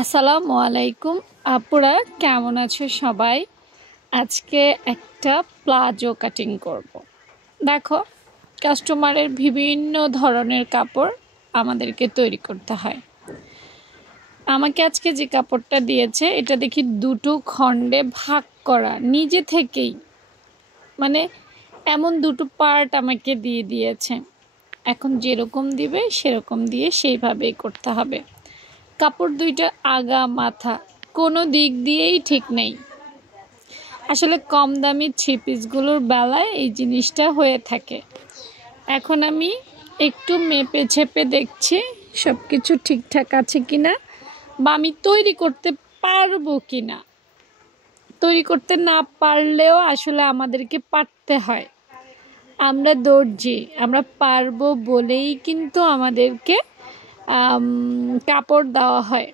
আসসালামু আলাইকুম আপুরা কেমন আছো সবাই। আজকে একটা প্লাজো কাটিং করব। দেখো, কাস্টমারের বিভিন্ন ধরনের কাপড় আমাদেরকে তৈরি করতে হয়। আমাকে আজকে যে কাপড়টা দিয়েছে এটা দেখি দুটো খণ্ডে ভাগ করা নিজে থেকেই, মানে এমন দুটো পার্ট আমাকে দিয়ে দিয়েছে। এখন যেরকম দিবে সেরকম দিয়ে সেইভাবেই করতে হবে। কাপড় দুইটা আগা মাথা কোনো দিক দিয়েই ঠিক নেই। আসলে কম দামি থ্রি পিসগুলোর বেলায় এই জিনিসটা হয়ে থাকে। এখন আমি একটু মেপে ছেপে দেখছি সব কিছু ঠিকঠাক আছে কিনা, বা আমি তৈরি করতে পারবো কিনা। তৈরি করতে না পারলেও আসলে আমাদেরকে পারতে হয়। আমরা দর্জি, আমরা পারবো বলেই কিন্তু আমাদেরকে কাপড় দেওয়া হয়।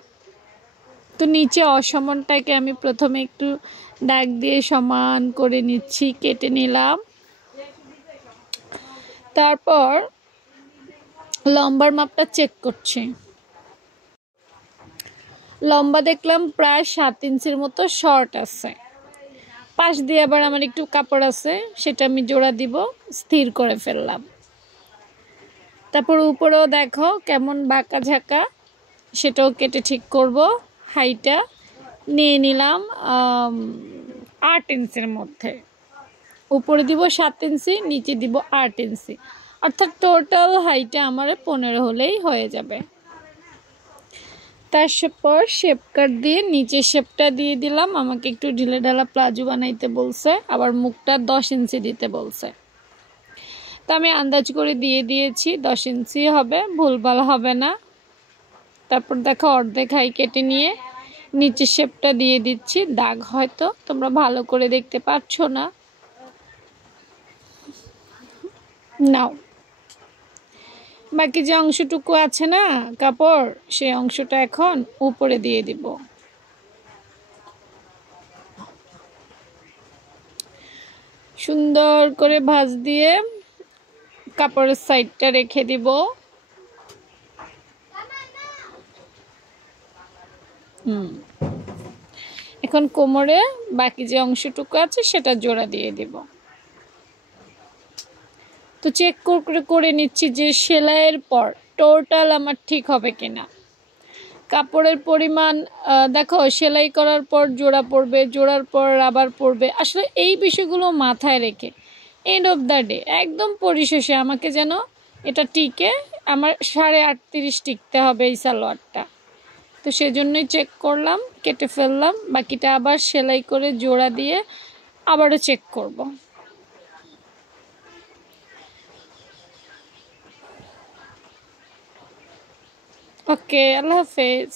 তো নিচে অসমানটাকে আমি প্রথমে একটু দাগ দিয়ে সমান করে নিচ্ছি, কেটে নিলাম। তারপর লম্বার মাপটা চেক করছি। লম্বা দেখলাম প্রায় 7 ইঞ্চির মতো শর্ট আছে। পাশ দিয়ে আবার আমার একটু কাপড় আছে, সেটা আমি জোড়া দিব, স্থির করে ফেললাম। তারপর উপরেও দেখো কেমন বাঁকা ঝাঁকা, সেটাও কেটে ঠিক করব। হাইটা নিয়ে নিলাম 8 ইঞ্চির মধ্যে। উপরে দিব 7 ইঞ্চি, নিচে দিব 8 ইঞ্চি, অর্থাৎ টোটাল হাইটা আমার 15 হলেই হয়ে যাবে। তারপর শেপ কাট দিয়ে নিচে শেপটা দিয়ে দিলাম। আমাকে একটু ঢিলে ঢালা প্লাজো বানাইতে বলছে, আবার মুখটা 10 ইঞ্চি দিতে বলছে। তো আমি আন্দাজ করে দিয়ে দিয়েছি 10 ইঞ্চি হবে, ভুলভাল হবে না। তারপর দেখো অর্ধেক হাই কেটে নিয়ে নিচে শেপটা দিয়ে দিচ্ছি। দাগ হয়তো তোমরা ভালো করে দেখতে পাচ্ছ না। নাও, বাকি যে অংশটুকু আছে না কাপড়, সেই অংশটা এখন উপরে দিয়ে দিব। সুন্দর করে ভাঁজ দিয়ে কাপড়ের সাইডটা রেখে দিব। এখন কোমরে বাকি যে অংশটুকু আছে সেটা জোড়া দিয়ে দিব। তো চেক করে নিচ্ছি যে সেলাইয়ের পর টোটাল আমার ঠিক হবে কিনা। কাপড়ের পরিমাণ দেখো, সেলাই করার পর জোড়া পড়বে, জোড়ার পর রাবার পড়বে। আসলে এই বিষয়গুলো মাথায় রেখে এন্ড অফ দ্য ডে একদম পরিশেষে আমাকে যেন এটা টিকে, আমার 38.5 টিকতে হবে এই সালোয়ারটা। তো সেজন্যই চেক করলাম, কেটে ফেললাম। বাকিটা আবার সেলাই করে জোড়া দিয়ে আবারও চেক করব। ওকে, আল্লাহ হাফেজ।